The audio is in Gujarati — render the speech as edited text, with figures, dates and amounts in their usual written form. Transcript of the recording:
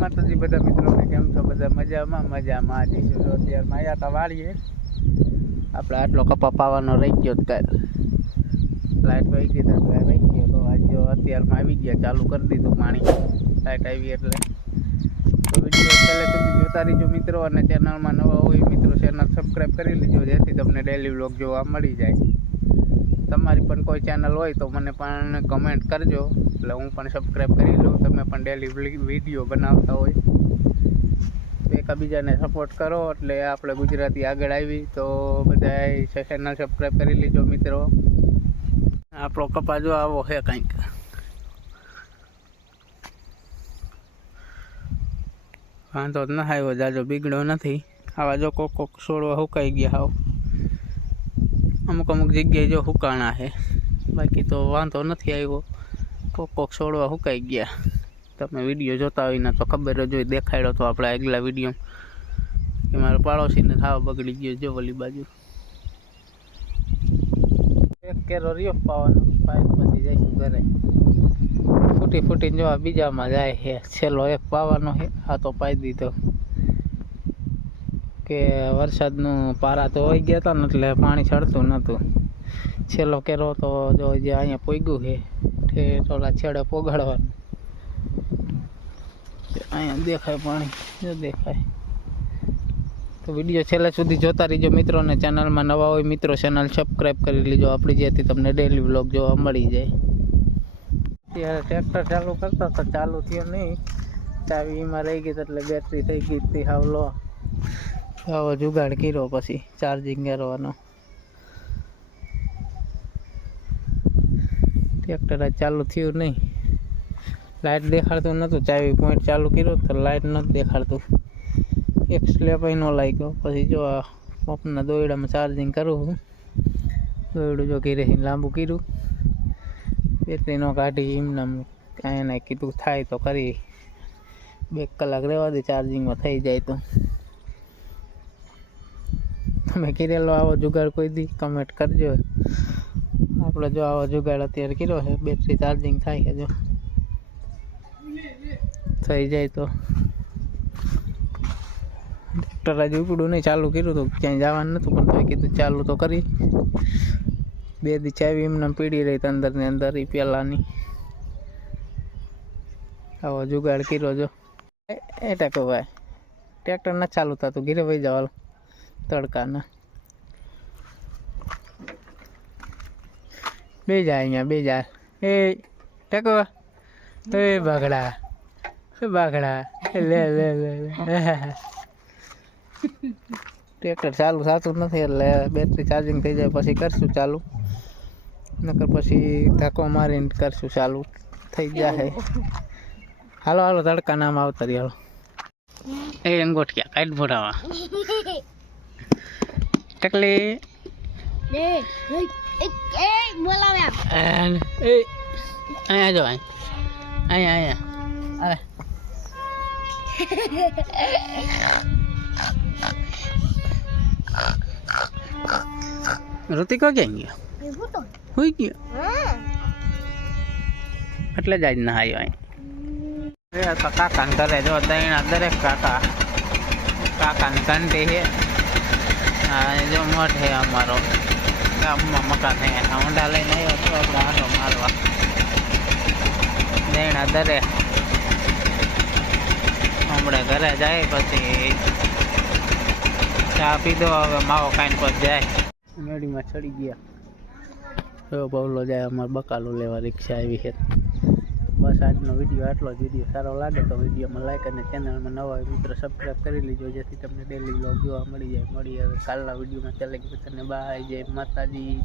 માતાજી બધા મિત્રોને કેમ છો? બધા મજામાં જઈશું. તો અત્યારમાં આવ્યા હતા વાળીએ. આપણે આટલો કપા પાવાનો રહી ગયો કાલ, લાઇટ વહી ગઈ તો વહી ગયો. તો આજે અત્યારમાં આવી ગયા, ચાલુ કરી દીધું પાણી. લાઇટ આવી એટલે તો વિડીયો છેલ્લે સુધી જોતા રહીજો મિત્રો. અને ચેનલમાં નવા હોય મિત્રો ચેનલ સબસ્ક્રાઈબ કરી લેજો, જેથી તમને ડેલી વ્લોગ જોવા મળી જાય. તમારી પણ કોઈ ચેનલ હોય તો મને પણ કમેન્ટ કરજો, એટલે હું પણ સબસ્ક્રાઈબ કરી લઉં. તમે પણ ડેલી વિડીયો બનાવતા હોય તો એકબીજાને સપોર્ટ કરો, એટલે આપણે ગુજરાતી આગળ આવી. તો બધાય ચેનલ સબસ્ક્રાઈબ કરી લેજો મિત્રો. આપણો કપા જો આવો છે કંઈક, વાંધો જ ના આવ્યો, જાજો બીગડો નથી. આવા જો કોક છોડવા સુકાઈ ગયા હાવ, અમુક જગ્યાએ જો સુકાણા છે, બાકી તો વાંધો નથી આવ્યો. કોક છોડવા સુકાઈ ગયા. તમે વિડીયો જોતા હોય ને તો ખબર જ હોય, દેખાડ્યો તો આપણે આગલા વિડીયો કે મારો પાડોશીને થાવ બગડી ગયો. જો ઓલી બાજુ એક કેરો રહ્યો પાવાનો, પાઈ પછી જઈશું ઘરે. ફૂટીને જો બીજામાં જાય છે. છેલ્લો એક પાવાનો છે, આ તો પાઈ દીધો. કે વરસાદનું પારા તો હોઈ ગયા હતા ને એટલે પાણી ચડતું નહોતું. છેલ્લો કેરો તો જો જે અહીંયા પોગ્યું છે તે થોડા છેડે પોગાડવાનું. અહીંયા દેખાય પાણી, જો દેખાય. તો વિડીયો છેલ્લે સુધી જોતા રહીજો મિત્રો. અને ચેનલમાં નવા હોય મિત્રો ચેનલ સબસ્ક્રાઈબ કરી લેજો આપણી, જેથી તમને ડેલી વ્લોગ જોવા મળી જાય. ત્યારે ટ્રેક્ટર ચાલુ કરતા હતા, ચાલુ થયો નહીં. ચાવી એમાં રહી ગઈ એટલે બેટરી થઈ ગઈ હતી હાવ લો. આવો જુગાડ કર્યો પછી ચાર્જિંગ કરવાનો. ટ્રેક્ટર આજ ચાલુ થયું નહીં, લાઇટ દેખાડતું નહોતું. ચાવી પોઈન્ટ ચાલુ કર્યો તો લાઇટ નથી દેખાડતું. એક સ્લેપ ન લાગ્યો. પછી જો આ પંપના દોયડામાં ચાર્જિંગ કરું, દોયડું જો ઘીરેથી લાંબુ કર્યું, બેટરી ન કાઢી એમને એને કીધું થાય તો કરી 2 કલાક રહેવા દે, ચાર્જિંગમાં થઈ જાય તો. તમે કરેલો આવો જુગાડ કોઈ દી કમેન્ટ કરજો. આપણે જો આવો જુગાડ અત્યારે કર્યો છે, બેટરી ચાર્જિંગ થાય છે, જો થઈ જાય તો. ટ્રેક્ટર આજે ઉપડું નહીં, ચાલુ કર્યું હતું, ક્યાંય જવાનું નહોતું પણ તો કીધું ચાલુ તો કરી. 2 દી ચાવી એમને પીડી રહી અંદરની અંદર એ પહેલાંની. આવો જુગાડ કર્યો જો. એ ટાકો ભાઈ ટ્રેક્ટર ન ચાલુ થતું, ઘીરે વહી જવાનું તડકાના. બે જાય અહીંયા, બે જાય. એ ટાકો એ બાગડા લે ટ્રેક્ટર ચાલુ થતું નથી, એટલે બેટરી ચાર્જિંગ થઈ જાય પછી કરશું ચાલુ, નકર પછી ધક્કો મારીને કરશું ચાલુ. થઈ જાય. હાલો તડકા નામ આવતા રહી. હાલો એ અંગોઠિયા કાઢ ભરાવા ટકલી અહીંયા જો અહીંયા ઋતિકો ક્યાં ગયો? હોઈ ગયો એટલે જ આજ ના આવ્યો. અહીં કાકાને ઘરે જો દહીણા દરેક કાકાની ઘંટી છે. હા જો મઠ છે અમારો, ગામમાં મકાન છે. ઊંડા લઈને આવ્યો તો આપણે આટો મારવા. દહીણા દરે હમણાં ઘરે જાય પછી ચા પીધો, હવે માવો ખાઈને પછી જાય. મેળીમાં ચડી ગયા. એવો બવલો જાય અમારે બકાલું લેવા, રિક્ષા આવી છે. બસ આજનો વિડીયો આટલો જ. વિડીયો સારો લાગે તો વિડીયોમાં લાઈક અને ચેનલમાં નવા હોય મિત્રો સબસ્ક્રાઈબ કરી લેજો, જેથી તમને ડેલી વ્લોગ જોવા મળી જાય. મળીએ હવે કાલના વિડીયોમાં. ચાલે કે તમને બાય, જય માતાજી.